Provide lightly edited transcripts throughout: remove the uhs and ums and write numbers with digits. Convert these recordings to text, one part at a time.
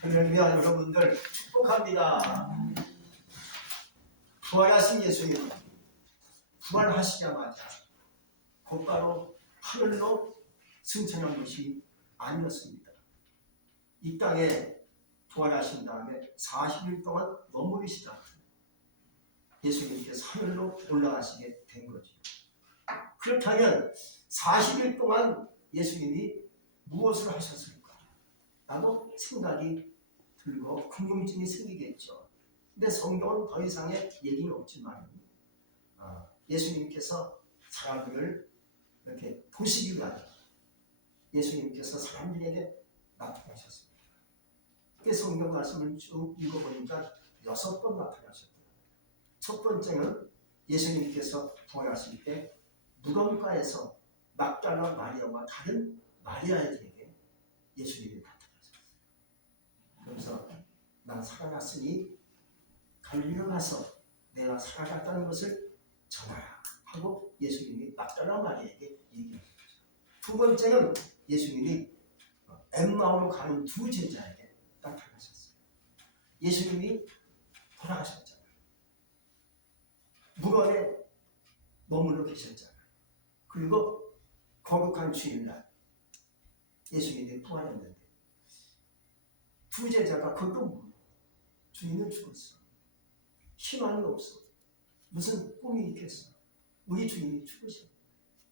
하나님의 여러분들 축복합니다. 부활하신 예수님 부활하시자마자 곧바로 하늘로 승천한 것이 아니었습니다. 이 땅에 부활하신 다음에 40일 동안 머무르시다 예수님께서 하늘로 올라가시게 된 거죠. 그렇다면 40일 동안 예수님이 무엇을 하셨을까? 라고 생각이 들고 궁금증이 생기겠죠. 근데 성경은 더 이상의 얘기는 없지만 예수님께서 사람들을 이렇게 보시기 위하여 예수님께서 사람들에게 나타나셨습니다. 그 성경 말씀을 쭉 읽어보니까 6번 나타나셨습니다. 첫 번째는 예수님께서 부활하실 때 무덤가에서 막달라 마리아와 다른 마리아에게 예수님이 나타나셨어요. 그래서 난 살아났으니 갈릴리로 가서 내가 살아났다는 것을 전하라 하고 예수님이 막달라 마리아에게 얘기합니다. 두 번째는 예수님이 엠마오로 가는 두 제자에게 나타나셨어요. 예수님이 돌아가셨잖아요. 무덤에 머물러 계셨잖아요. 그리고 거룩한 주일날 예수님이 부활했는데 두 제자가 그것도 모르고 주님은 죽었어. 희망이 없어. 무슨 꿈이 있겠어. 우리 주님이 죽으셔.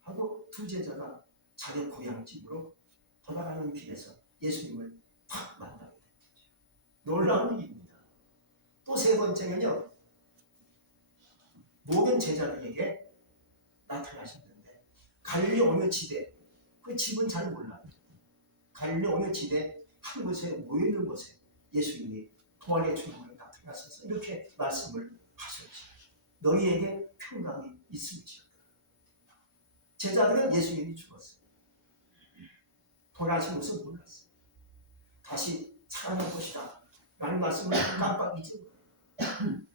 하고 두 제자가 자기 고향집으로 돌아가는 길에서 예수님을 탁 만나게 된 거죠. 놀라운 일입니다. 또 세 번째는요. 모든 제자들에게 나타나셨는데 갈릴리 어느 지대, 그 집은 잘 몰라요. 갈릴리 어느 지대 한 곳에 모여있는 곳에 예수님이 부활의 주님으로 나타나셔서 이렇게 말씀을 하셨죠. 너희에게 평강이 있을지어다. 제자들은 예수님이 죽었어요. 돌아가신 것을 몰랐어요. 다시 살아날 것이다 라는 말씀을 깜빡 잊어버려요.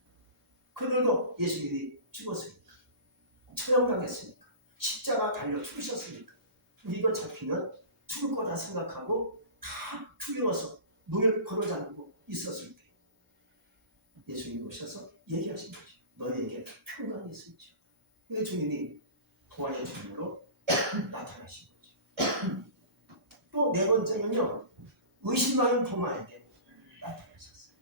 그들도 예수님이 죽었으니까, 처형당했으니까, 십자가 달려 죽으셨으니까 우리도 잡히면 죽을 거다 생각하고 다 두려워서 눈을 걸어잠그고 있었을 때 예수님이 오셔서 얘기하신 거죠. 너희에게 평강이 있을지어다. 이게 주님이 부활의 주님으로 나타나신 거죠. 또 네 번째는요. 의심 많은 도마에게 나타나셨어요.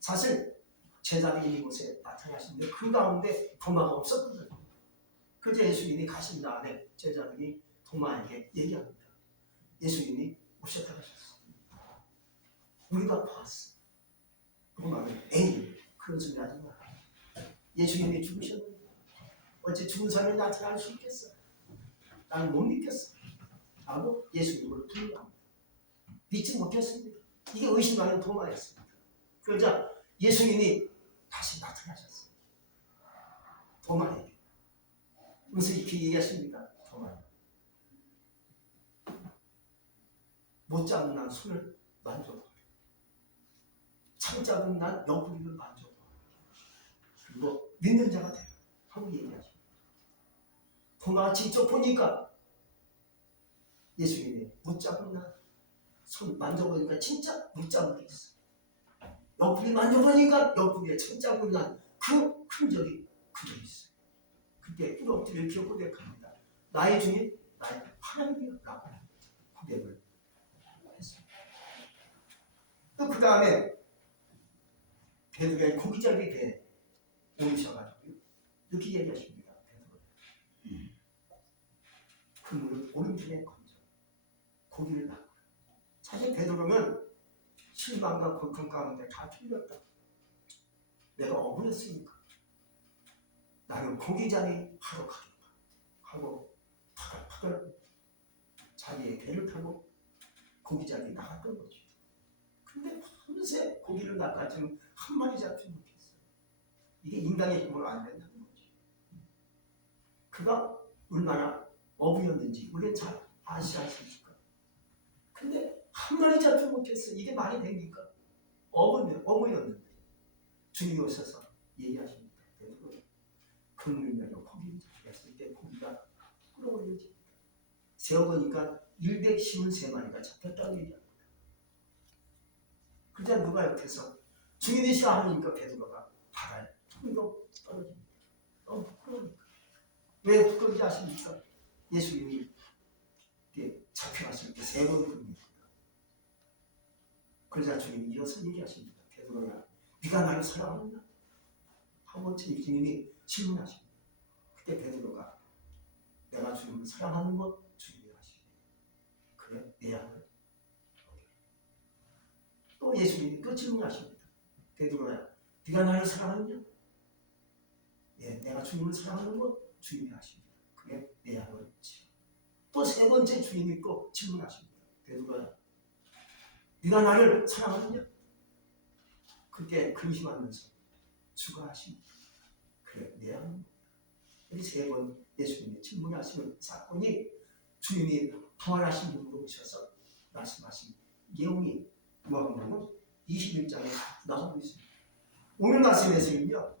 사실 제자들이 이곳에 나타나시는데 그 가운데 도마가 없었거든요. 그저 예수님이 가신 다음에 제자들이 도마에게 얘기합니다. 예수님이 오셨다고 하셨어. 우리가 봤어. 도마는 에이 그런 소리 하지 마. 예수님이 죽으셨는데 어째 죽은 사람이 나타날 수 있겠어? 나는 못 믿겠어. 하고 예수님을 불러합니다. 믿지 못했습니다. 이게 의심 많은 도마였습니다. 그러자 예수님이 다시 나타나셨어요. 도마에게. 무슨 이렇게 얘기하십니까? 도마에. 못 잡은 난 손을 만져봐. 참 잡은 난 옆구리를 만져봐. 그리고 믿는 자가 되라. 하고 얘기하십니다. 도마가 직접 보니까 예수님이 못 잡은 난 손 만져보니까 진짜 못 잡은 게 있어. 옆구리 만져보니까 옆구리에 참 잡은 난 그 흔적이 그대로 있어요. 그때 꿇어엎드려 이렇게 고백합니다. 나의 주님, 나의 하나님이라고 고백을 했습니다. 또 그 다음에 베드로의 고기잡이 배에 오르셔가지고 이렇게 얘기하십니다. 베드로. 그물을 오른편에 건져 고기를 낚고. 사실 베드로는 실망과 고통 가운데 다 틀렸다. 내가 억울했으니까 나는 고기잡이 하러 가겠다 하고 파글파글 자기의 배를 타고 고기잡이 나갔던 거죠. 근데 밤새 고기를 낚아지는 한 마리 잡지 못했어요. 이게 인간의 힘으로 안 된다는 거죠. 그가 얼마나 어부였는지 우리는 잘 아시지 않습니까? 근데 한 마리 잡지 못했어요. 이게 말이 됩니까? 어부였는데 주님이 오셔서 얘기하십니다. 그물면서 고기를 잡혔을 때 고기가 끌어올려집니다. 세어보니까 153마리가 잡혔다고 얘기합니다. 그러자 누가 옆에서 주인이시라 하니까 베드로가 바다에 툭 떨어집니다. 너무 부끄러우니까. 왜 부끄러운지 아십니까? 예수님이 잡혀갔을 때 3번 부릅니다. 그러자 주님이 이어서 얘기하십니다. 베드로야, 네가 나를 사랑하느냐? 한 번쯤 주님이 질문하십니다. 그때 베드로가 내가 주님을 사랑하는 것 주님이 아십니다. 그래, 내 양을. 또 예수님이 또 질문하십니다. 베드로야, 네가 나를 사랑하느냐? 예, 내가 주님을 사랑하는 것 주님이 아십니다. 그래, 내 양을 지켜. 또 3번째 주님이 또 질문하십니다. 베드로야, 네가 나를 사랑하느냐? 그때 근심하면서 주가 하십니다. 그래, 내 양을. 이 3번 예수님이 질문하시는 사건이 주님이 부활하신 분으로 오셔서 말씀하신 내용이 요한복음 21장에 나오고 있습니다. 오늘 말씀에서는요,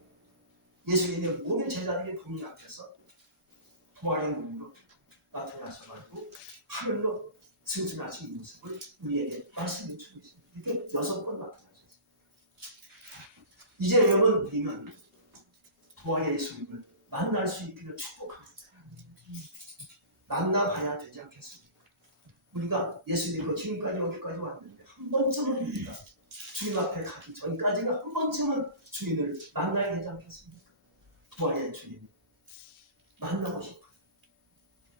예수님의 모든 제자들의 본인 앞에서 부활의 눈으로 나타나셔가지고 하늘로 승천하신 모습을 우리에게 말씀해 주고 있습니다. 이렇게 6번 나타나셨습니다. 이제 여러분, 우리는 부활의 예수님을 만날 수 있기를 축복합니다. 만나봐야 되지 않겠습니까? 우리가 예수님과 지금까지 여기까지 왔는데 한 번쯤은 우리가 주님 앞에 가기 전까지는 한 번쯤은 주님을 만나야 되지 않겠습니까? 부활의 주님 만나고 싶어요.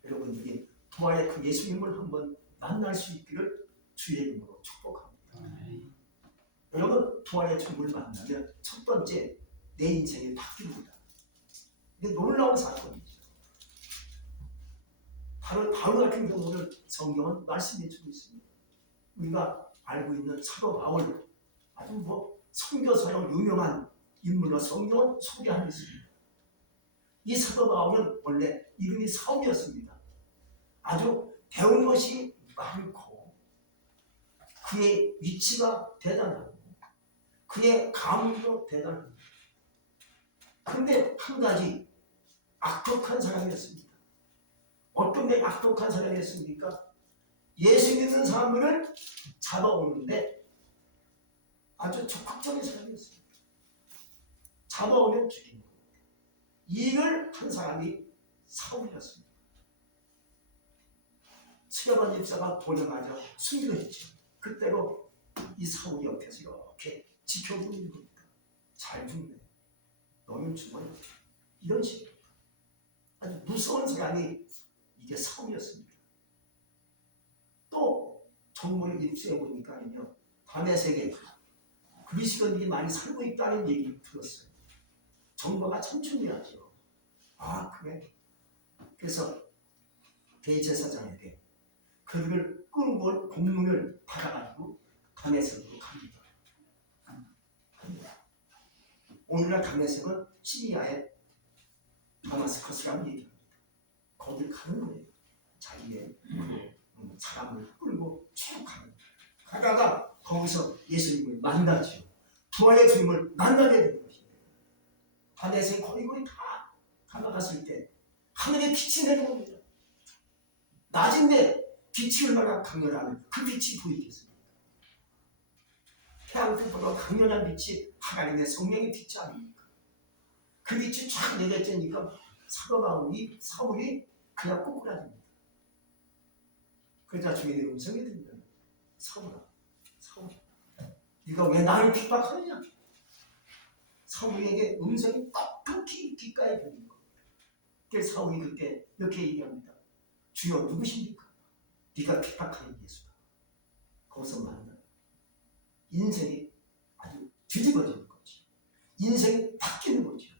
여러분들이 부활의 그 예수님을 한번 만날 수 있기를 주의 이름으로 축복합니다. 여러분, 부활의 주님을 만나면 첫 번째 내 인생이 바뀝니다. 이게 놀라운 사건이죠. 바로 같은 경우를 성경은 말씀해 주고 있습니다. 우리가 알고 있는 사도 바울, 아주 선교사로 유명한 인물로 성경은 소개하고 있습니다. 이 사도 바울은 원래 이름이 사울이었습니다. 아주 배운 것이 많고 그의 위치가 대단하고 그의 가문도 대단합니다. 그런데 한 가지 악독한 사람이었습니다. 어떤 게 악독한 사람이었습니까? 예수 믿는 사람들을 잡아오는데 아주 적극적인 사람이었습니다. 잡아오면 죽이는 겁니다. 이를 한 사람이 사울이었습니다. 스가랴 집사가 돌에 맞아 숨겨했죠. 그때로 이 사울이 옆에서 이렇게 지켜보고 있는 겁니다. 잘 죽네. 너는 죽어야 돼. 이런 식으로 아주 무서운 사람이 이게 사울이었습니다. 또 정보를 입수해 보니까요, 다메섹에 그리스도인들이 많이 살고 있다는 얘기를 들었어요. 정보가 천천히하죠. 아, 그래? 그래서 대제사장에게 그들을 끌고 올 공문을 받아가지고 다메섹으로 갑니다. 오늘날 다메섹은 시리아의 다마스커스라는 얘기합니다. 거길 가는 거예요. 자기의 사람을 끌고 쭉 가는 거예요. 가다가 거기서 예수님을 만나죠. 부활의 주님을 만나게 되는 것입니다. 다메섹 거리거리 다 가다갔을 때 하늘에 빛이 내려옵니다. 낮인데 빛이 얼마나 강렬하면 그 빛이 보이겠습니까? 태양빛보다 강렬한 빛이 하나님의 성령의 빛이 아닙니까? 그 빛이 쫙 내려지니까 사울이 그냥 꼬꾸라집니다. 그러자 주인의 음성이 들립니다. 사울아, 네가 왜 나를 핍박하느냐? 사울에게 음성이 톡톡히 귓가에 들리는 겁니다. 그래서 사울이 그때 이렇게 얘기합니다. 주여, 누구십니까? 네가 핍박하는 예수다. 거기서 만나 인생이 아주 뒤집어지는 거지. 인생이 바뀌는 거죠.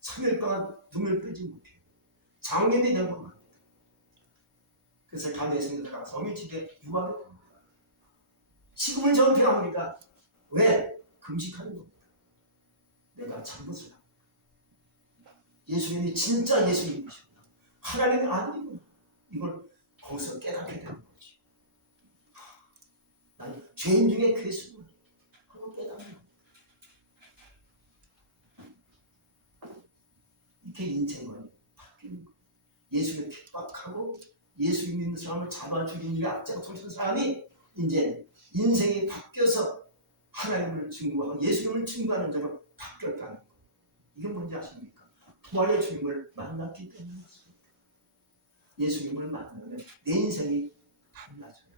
3일 동안 눈을 뜨지 못해요. 장년이 된 겁니다. 그래서 다메섹에 들어가서 어미 집에 유학을 합니다. 식음을 전폐합니다. 왜? 금식하는 겁니다. 내가 잘못을 합니다. 예수님이 진짜 예수님이시구나. 하나님의 아들이구나. 이걸 거기서 깨닫게 되는 거지. 난 죄인 중에 괴수구나 하고 깨닫는 겁니다. 이렇게 인생은 바뀌는 거예요. 예수를 핍박하고 예수 믿는 사람을 잡아 죽인 일에 앞장서는 사람이 이제 인생이 바뀌어서 하나님을 증거하고 예수님을 증거하는 자로 바뀌었다는 것. 이게 뭔지 아십니까? 부활의 주님을 만났기 때문이었습니다. 예수님을 만나면 내 인생이 달라져요.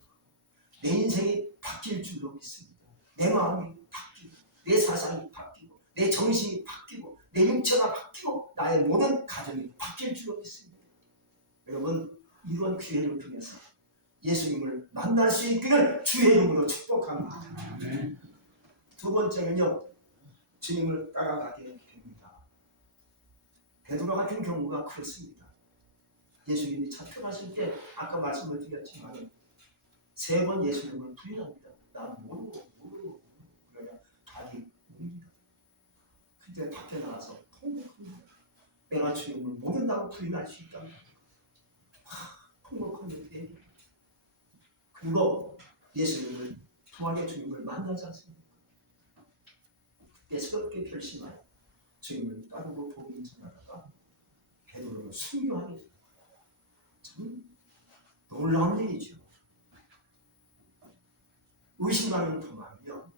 내 인생이 바뀔 줄로 믿습니다. 내 마음이 바뀌고 내 사상이 바뀌고 내 정신이 바뀌고 내 육체가 바뀌고 나의 모든 가정이 바뀔 줄로 믿습니다. 여러분, 이런 기회를 통해서 예수님을 만날 수 있기를 주의 이름으로 축복합니다. 두 번째는요, 주님을 따라가게 됩니다. 베드로 같은 경우가 그렇습니다. 예수님이 잡혀가실 때 아까 말씀을 드렸지만 3번 예수님을 부인합니다. 나 모르고 그러냐 답이 옵니다. 그때 밖에 나와서 통곡합니다. 내가 주님을 모른다고 부인할 수 있다면 통곡하는데, 그리고 예수님을 부활의 주님을 만나지 않습니까? 그때 새롭게 결심하여 주님을 따르고 복음 전하다가 베드로를 순교하게 됩니다. 참 놀라운 일이죠. 의심하는 도마는요,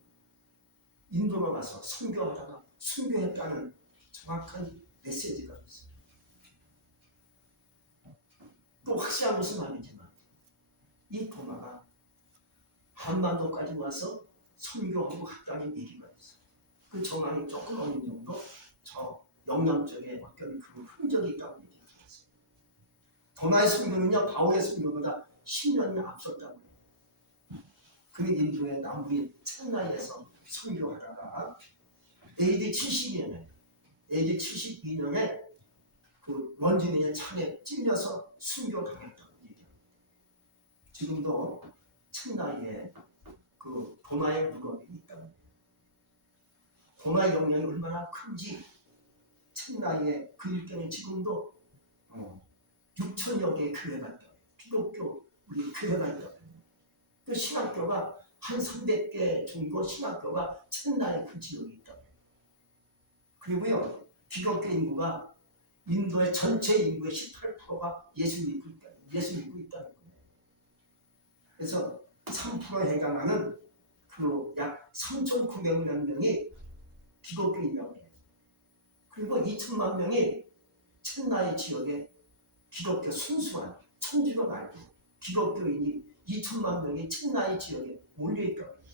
인도로 가서 순교하다가 순교했다는 정확한 메시지가 있어요. 또 확실한 것은 아니지만 이 도마가 한반도까지 와서 순교하고 갔다는 얘기가 있어요. 그 정황이 조금 어느 정도 저 영남 쪽에 어떤 그 흔적이 있다고 얘기를 했어요. 도마의 순교는요, 바울의 순교보다 10년이 앞섰다고 해요. 그 인도의 남부인 챈나이에서 순교하다가 AD 72년에 그 원주민의 창에 찔려서 순교당했다고 얘기합니다. 지금도 챈나이에 그 도마의 무덤이 있다고 합니다. 도마의 영향이 얼마나 큰지 챈나이의 그 일대는 지금도 6천여 개의 교회가 있다고 해요. 기독교 우리 교회가 있다고 해요. 그 신학교가 한 300개 정도 신학교가 챈나이의 그 지역에 있다고 해요. 그리고요, 기독교 인구가 인도의 전체 인구의 18%가 예수 믿고 있다는 거예요. 그래서 3%에 해당하는 그 약 3,900만 명이 기독교인이라고 해요. 그리고 2천만 명이 챈나이 지역에 기독교 순수한 천주교 말고 기독교인이 2천만 명이 챈나이 지역에 몰려있다고 해요.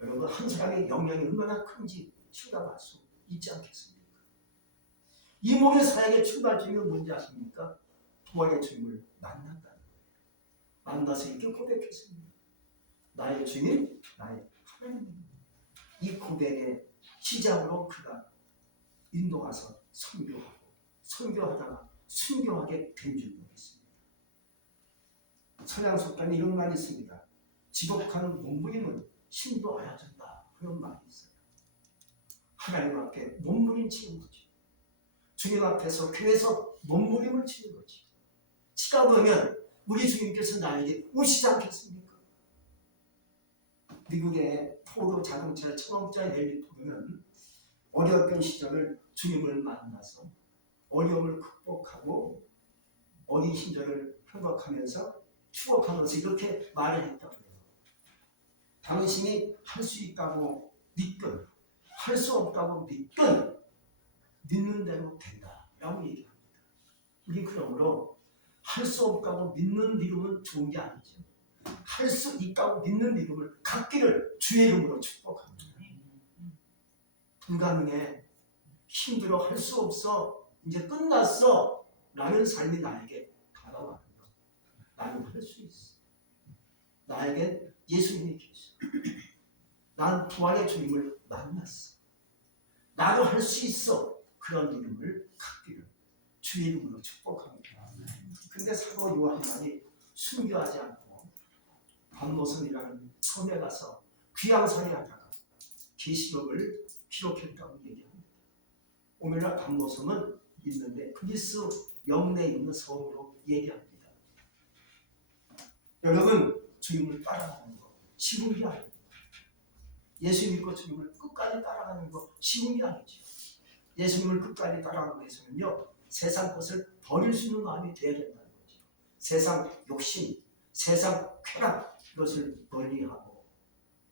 여러분, 한 사람의 영향이 얼마나 큰지 실감할 수 있지 않겠습니까? 이 모든 사역의 출발점이 뭔지 아십니까? 부활의 주님을 만났다는 거예요. 만나서 이렇게 고백했습니다. 나의 주님, 나의 하나님. 이 고백의 시작으로 그가 인도가서 선교하고 선교하다가 순교하게 된 줄로 있습니다. 서양 속담에 이런 말이 있습니다. 지독한 몸부림은 신도 알아준다. 그런 말이 있어요. 하나님 앞에 몸부림 치는 거지. 주님 앞에서 교회에서 몸부림을 치는 거지. 치다 보면 우리 주님께서 나에게 오시지 않겠습니까? 미국의 포도 자동차 처음자 헨리 포드는 어려웠던 시절을 주님을 만나서 어려움을 극복하고 어린 시절을 회복하면서 추억하면서 이렇게 말을 했다고 해요. 당신이 할 수 있다고 믿건 할 수 없다고 믿건 믿는 대로 된다 라고 얘기합니다. 우리 그러므로 할 수 없다고 믿는 믿음은 좋은 게 아니죠. 할 수 있다고 믿는 믿음을 갖기를 주의 이름으로 축복합니다. 불가능해, 힘들어, 할 수 없어, 이제 끝났어 라는 삶이 나에게 다가와요. 나는 할 수 있어. 나에겐 예수님이 계셔. 난 부활의 주님을 만났어. 나도 할 수 있어. 그런 믿음을 갖기를 주의 이름으로 축복합니다. 근데 사도 요한만이 순교하지 않고 반모섬이라는 섬에 가서 귀양살이 하다가 계시록을 기록했다고 얘기합니다. 오늘날 반모섬은 있는데 그리스 영내에 있는 섬으로 얘기합니다. 여러분, 주님을 따라가는 거 쉬운 게 아닙니다. 예수 믿고 주님을 끝까지 따라가는 거 쉬운 게 아니죠. 예수님을 끝까지 따라가기 위해서는요, 세상 것을 버릴 수 있는 마음이 되어야 된다는 거죠. 세상 욕심, 세상 쾌락 이것을 멀리하고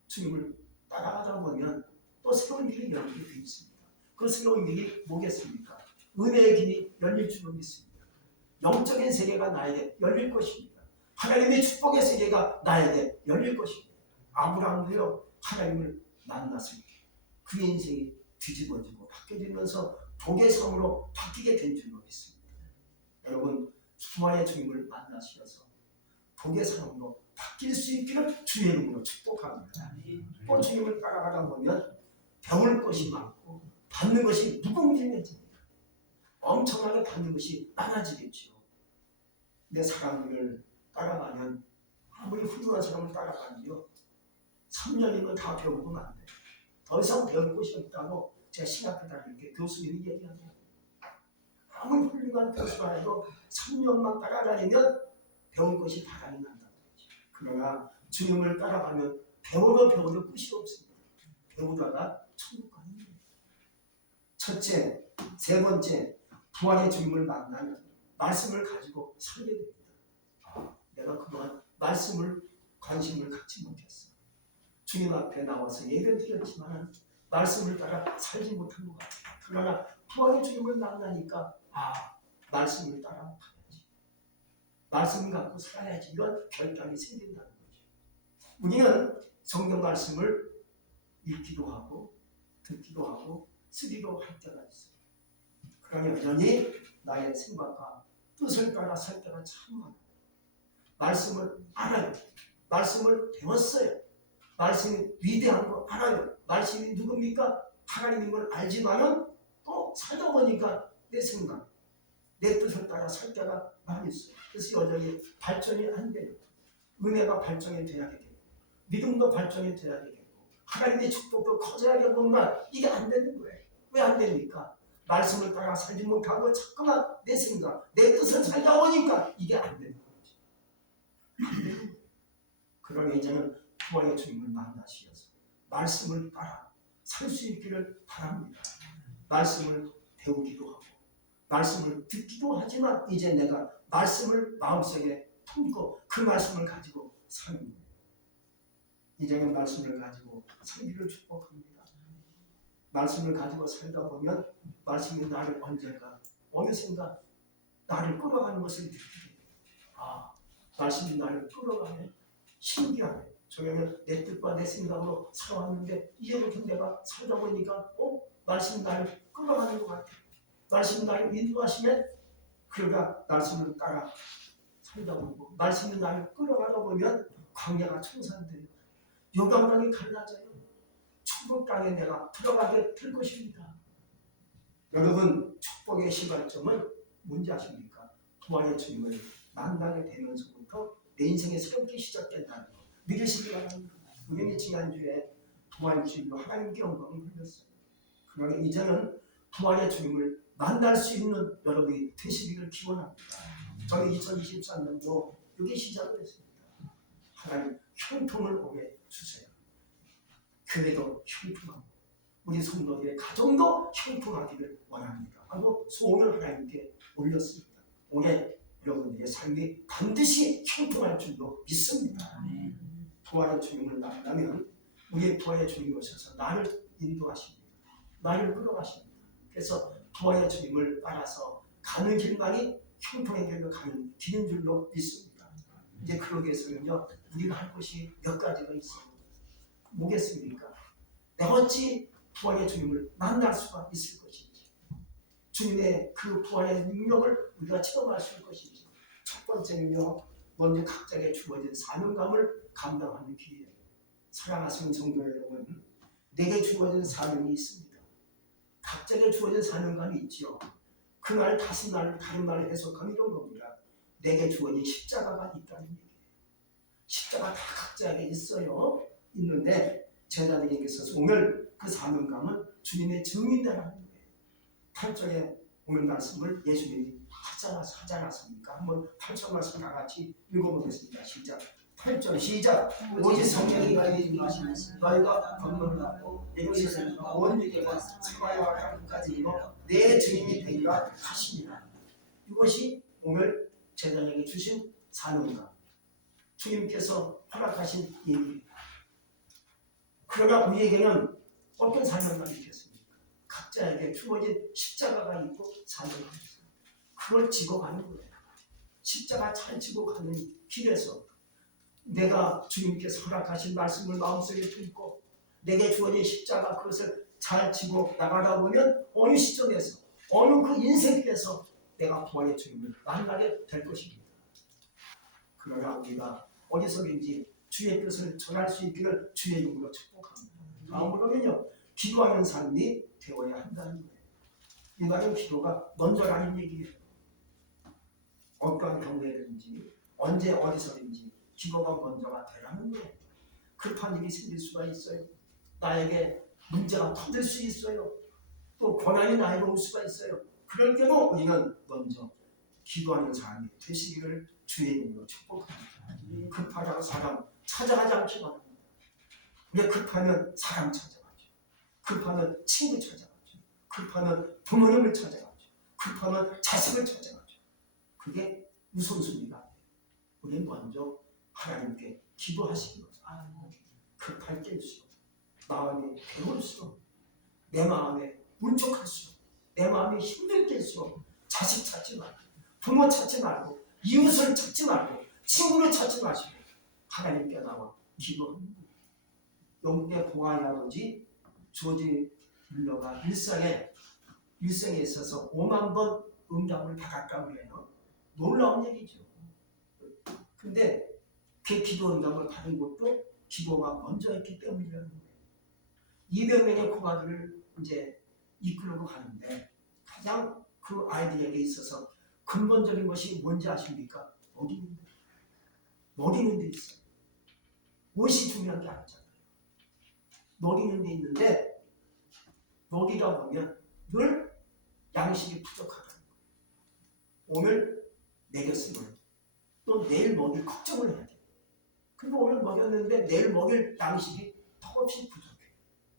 주님을 따라가다 보면 또 새로운 길이 열리게 되어 있습니다. 그 새로운 길이 뭐겠습니까? 은혜의 길이 열릴 줄로 믿습니다. 영적인 세계가 나에게 열릴 것입니다. 하나님의 축복의 세계가 나에게 열릴 것입니다. 아브라함도요, 하나님을 만났을 때 그 인생이 뒤집어지고 바뀌어지면서 복의 삶으로 바뀌게 된 줄로 믿습니다. 여러분, 부활의 주님을 만나셔서 복의 삶으로 바뀔 수 있기를 주의 이름으로 축복합니다. 또 주님을 따라가다 보면 배울 것이 많고 받는 것이 무궁무진해집니다. 엄청나게 받는 것이 많아지겠죠. 내 사람들을 따라가면 아무리 훌륭한 사람을 따라가면요, 3년이면 다 배우고는 안 돼요. 더 이상 배울 것이 없다고 제가 신학교 다닐 때 교수님이 얘기합니다. 아무리 훌륭한 교수라 해도 3년만 따라다니면 배울 것이 바람이 난다는 거죠. 그러나 주님을 따라가면 배워도 끝이 없습니다. 배우다가 천국 가는 거예요. 첫째, 세 번째, 부활의 주님을 만나면 말씀을 가지고 살게 됩니다. 내가 그동안 말씀을 관심을 갖지 못했어. 주님 앞에 나와서 예배를 드렸지만 말씀을 따라 살지 못한 것 같아요. 그러나 부활의 주님을 만나니까 말씀을 따라 가야지. 말씀을 갖고 살아야지. 이런 결단이 생긴다는 거죠. 우리는 성경 말씀을 읽기도 하고 듣기도 하고 쓰기도 할 때가 있어요. 그러나 여전히 나의 생각과 뜻을 따라 살 때가 참 많아요. 말씀을 알아요. 말씀을 배웠어요. 말씀이 위대한 거 알아요. 말씀이 누굽니까? 하나님인 걸 알지만은 또 살다 보니까 내 생각, 내 뜻을 따라 살 때가 많이 있어요. 그래서 여전히 발전이 안 돼요. 은혜가 발전이 돼야 되겠고, 믿음도 발전이 돼야 되겠고, 하나님의 축복도 커져야겠구나. 이게 안 되는 거예요. 왜 안 됩니까? 말씀을 따라 살지 못하고 자꾸만 내 생각, 내 뜻을 살다 보니까 이게 안 되는 거죠. 안 되는 거예요. 그러니 이제는 부활의 주님을 만나시어서 말씀을 따라 살 수 있기를 바랍니다. 말씀을 배우기도 하고 말씀을 듣기도 하지만 이제 내가 말씀을 마음속에 품고 그 말씀을 가지고 사는 거예요. 이제는 말씀을 가지고 살기를 축복합니다. 말씀을 가지고 살다 보면 말씀이 나를 언젠가 어느샌가 나를 끌어가는 것을 느끼게 돼요. 말씀이 나를 끌어가네. 신기하네. 저녁에 내 뜻과 내 생각으로 살아왔는데 이제부터 내가 살다 보니까 말씀이 나를 끌어가는 것 같아. 말씀이 나를 인도하시면 그러다 말씀을 따라 살다 보고 말씀이 나를 끌어가다 보면 광야가 청산돼요. 요단강이 갈라져요. 축복 땅에 내가 들어가게 될 것입니다. 여러분, 축복의 시발점은 뭔지 아십니까? 부활의 주님을 만나게 되면서부터 내 인생이 새롭게 시작된다는 거 믿으시기 바랍니다. 우리는 지난주에 부활주일로 하나님께 영광을 돌렸어요. 그러나 이제는 부활의 주님을 만날 수 있는 여러분이 되시기를 기원합니다. 저는 2023년도 여기 시작을 했습니다. 하나님 형통을 오게 주세요. 교회도 형통하고 우리 성도들의 가정도 형통하기를 원합니다. 하고 소원을 하나님께 올렸습니다. 올해 여러분들의 삶이 반드시 형통할 줄로 믿습니다. 부활의 주님을 만나면 우리의 부활의 주님 오셔서 나를 인도하십니다. 나를 끌어가십니다. 그래서 부활의 주님을 따라서 가는 길만이 형통의 길로 가는 길인 줄로 믿습니다. 이제 그러기 위해서는요, 우리가 할 것이 몇 가지가 있어요. 뭐겠습니까? 내가 어찌 부활의 주님을 만날 수가 있을 것인지, 주님의 그 부활의 능력을 우리가 체험할 수 있을 것인지. 첫 번째는요, 먼저 각자에게 주어진 사명감을 감당하는 길이에요. 사랑하시는 성도 여러분, 내게 주어진 사명이 있습니다. 각자에게 주어진 사명감이 있지요. 그날 다시 다른 말을 해석하면 이런 겁니다. 내게 주어진 십자가가 있다는 얘기예요. 십자가 다 각자에게 있어요. 있는데 제자들에게 있어서 오늘 그 사명감은 주님의 증인이라는 거예요. 8절에 오늘 말씀을 예수님이 하지 않았습니까? 한번 8절 말씀 다 같이 읽어보겠습니다. 시작. 8절 시작. 오직 성령이 너희에게 임하시면 너희가 권능을 받고 내게 세상과 온 유대와 사마리아와 땅까지 이르러 내 증인이 되리라 하시니라. 이것이 오늘 제자에게 주신 사명감. 주님께서 허락하신 일입니다. 그러나 우리에게는 어떤 사명만 있겠습니까? 각자에게 주어진 십자가가 있고 사명이 있습니다. 그걸 지고 가는 거예요. 십자가 잘 지고 가는 길에서 내가 주님께서 허락하신 말씀을 마음속에 품고 내게 주어진 십자가 그것을 잘 지고 나가다 보면 어느 시점에서 어느 그 인생길에서 내가 부활의 주님을 만나게 될 것입니다. 그러나 우리가 어디서든지 주의 뜻을 전할 수 있기를 주의 이름으로 축복합니다. 다음으로는요, 기도하는 삶이 되어야 한다는 거예요. 이 말은 기도가 먼저라는 얘기예요. 어떤 경우에든지 언제 어디서든지 기도가 먼저가 되라는 거예요. 급한 일이 생길 수가 있어요. 나에게 문제가 터질 수 있어요. 또 고난이 나에게 올 수가 있어요. 그럴 때도 우리는 먼저 기도하는 사람이 되시기를 주의 이름으로 축복합니다. 급하다고 사람 찾아가지 않기 바랍니다. 왜 급하면 사람 찾아가죠. 급하면 친구 찾아가죠. 급하면 부모님을 찾아가죠. 급하면 자식을 찾아가죠. 그게 우선순위가 아니에요. 우리는 먼저 하나님께 기도하시는 거죠. 급할 때일수록 마음이 괴로울수록 내 마음에 울적할수록 내 마음이 힘들 때일수록 자식 찾지 말고 부모 찾지 말고 이웃을 찾지 말고 친구를 찾지 마시고 하나님께 나와 기도합니다. 영국의 보아의 아버지 조지 뮬러가 일생에 있어서 5만 번 응답을 받았다고 해요. 놀라운 얘기죠. 근데 그 기도 응답을 받은 것도 기도가 먼저였기 때문이라는 거예요. 200명의 고아들을 이제 이끌고 가는데 가장 그 아이들에게 있어서 근본적인 것이 뭔지 아십니까? 먹이는 데 있어요. 옷이 중요한 게 아니잖아요. 먹이는 데 있는데 먹이다 보면 늘 양식이 부족하다는 거예요. 오늘 먹였으면 또 내일 먹일 걱정을 해야 돼요. 근데 오늘 먹였는데 내일 먹일 양식이 턱없이 부족해요.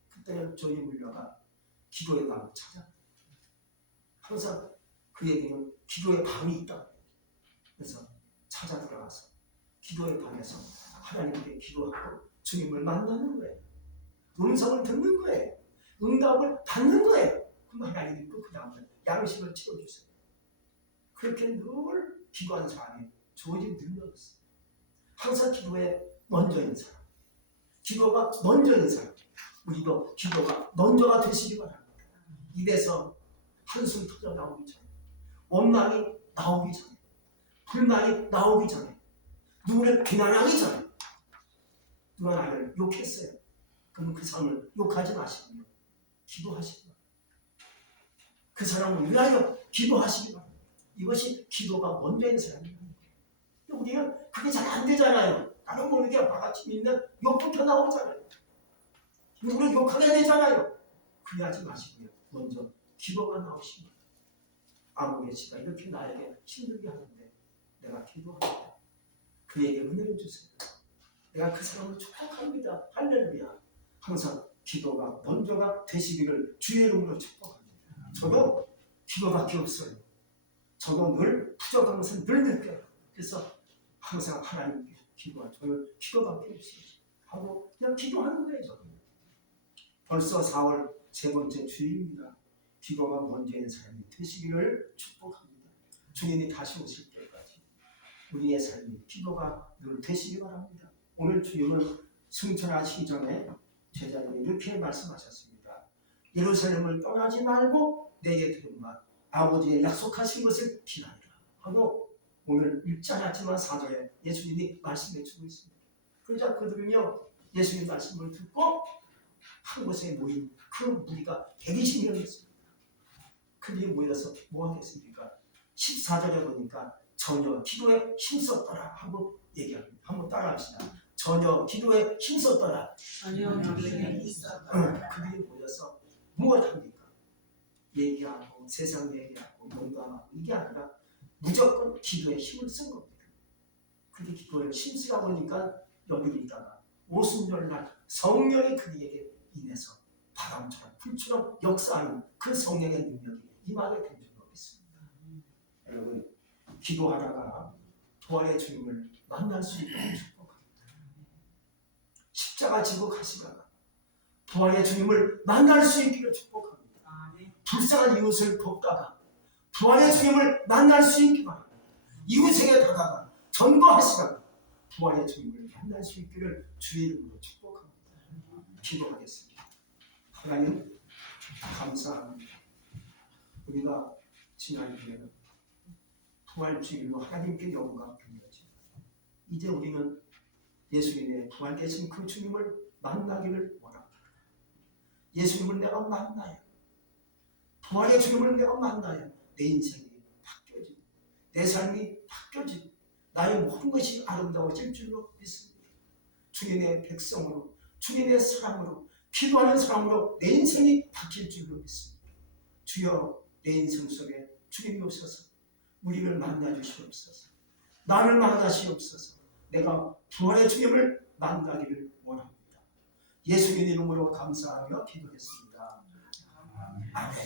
그때는 저희 물려가 기도의 방을 찾아. 항상 그에게는 기도의 방이 있다. 그래서 찾아 들어가서 기도의 방에서 하나님께 기도하고 주님을 만나는 거예요. 음성을 듣는 거예요. 응답을 받는 거예요. 그럼 하나님이 또 그 다음에 양식을 채워주세요. 그렇게 늘 기도하는 사람이 조지 늘렸어요. 항상 기도에 먼저인 사람, 기도가 먼저인 사람, 우리도 기도가 먼저가 되시기 바랍니다. 입에서 한숨 터져 나오기 전에, 원망이 나오기 전에, 불만이 나오기 전에, 누구를 비난하기 전에, 누가 나를 욕했어요. 그럼 그 사람을 욕하지 마시고요. 기도하시기 바랍니다. 그 사람을 위하여 기도하시기 바랍니다. 이것이 기도가 먼저인 사람입니다. 우리는 그게 잘 안 되잖아요. 나는 모르게 바같이 믿는 욕부터 나오잖아요. 누구를 욕하게 되잖아요. 그래하지 마시고요. 먼저 기도가 나오십니다. 아무개 씨가 이렇게 나에게 힘들게 하는데 내가 기도합니다. 그에게 은혜를 주세요. 내가 그 사람을 축복합니다. 할렐루야. 항상 기도가 먼저가 되시기를 주의 이름으로 축복합니다. 저도 기도밖에 없어요. 저도 늘 부족한 것은 늘 느껴요. 그래서 항상 하나님께 기도하죠. 저는 기도밖에 없어요. 하고 그냥 기도하는 거예요. 저는. 벌써 4월 세 번째 주일입니다. 기도가 먼저인 사람이 되시기를 축복합니다. 주님이 다시 오실 때까지 우리의 삶이 기도가 늘 되시기 바랍니다. 오늘 주님은 승천하시기 전에 제자들에게 이렇게 말씀하셨습니다. 예루살렘을 떠나지 말고 내게 들은 말 아버지의 약속하신 것을 기다리라 하고 오늘 읽지 않았지만 4절에 예수님이 말씀해 주고 있습니다. 그러자 그들은요 예수님 말씀을 듣고 한 곳에 모인 그 무리가 120명이었습니다. 그들이 모여서 뭐 하겠습니까? 14절에 보니까 전혀 기도에 힘썼더라 하고 얘기합니다. 한번 따라합시다. 전혀 기도에 힘썼더라. 전혀 기도에 힘썼더라. 그들이 모여서 무엇합니까? 얘기하고 세상 얘기하고 농담하고 이게 아니라 무조건 기도에 힘을 쓴 겁니다. 그게 기도에 힘쓰다 보니까 여기 있다가 오순절날 성령이 그에게 인해서 바람처럼 불처럼 역사하는 그 성령의 능력이 임하게 된 줄로 믿습니다. 여러분 기도하다가 부활의 주님을 만날 수 있도록 십자가 지고 가시다가 부활의 주님을 만날 수 있기를 축복합니다. 불쌍한 이웃을 돕다가 부활의 주님을 만날 수 있기 바랍니다. 이웃에게 다가가 전도하시다가 부활의 주님을 만날 수 있기를 주의 이름으로 축복합니다. 기도하겠습니다. 하나님 감사합니다. 우리가 지난 주에는 부활 주일로 하나님께 영광 돌려지. 이제 우리는 예수님의 부활되신 그 주님을 만나기를 원합니다. 예수님을 내가 만나야, 부활의 주님을 내가 만나야 내 인생이 바뀌어지고 내 삶이 바뀌어지고 나의 모든 것이 아름다워질 줄로 믿습니다. 주님의 백성으로, 주님의 사랑으로, 기도하는 사람으로 내 인생이 바뀔 줄로 믿습니다. 주여, 내 인생 속에 주님이 오셔서 우리를 만나주시옵소서. 나를 만나시옵소서. 내가 부활의 주님을 만나기를 원합니다. 예수님 이름으로 감사하며 기도했습니다. 아멘.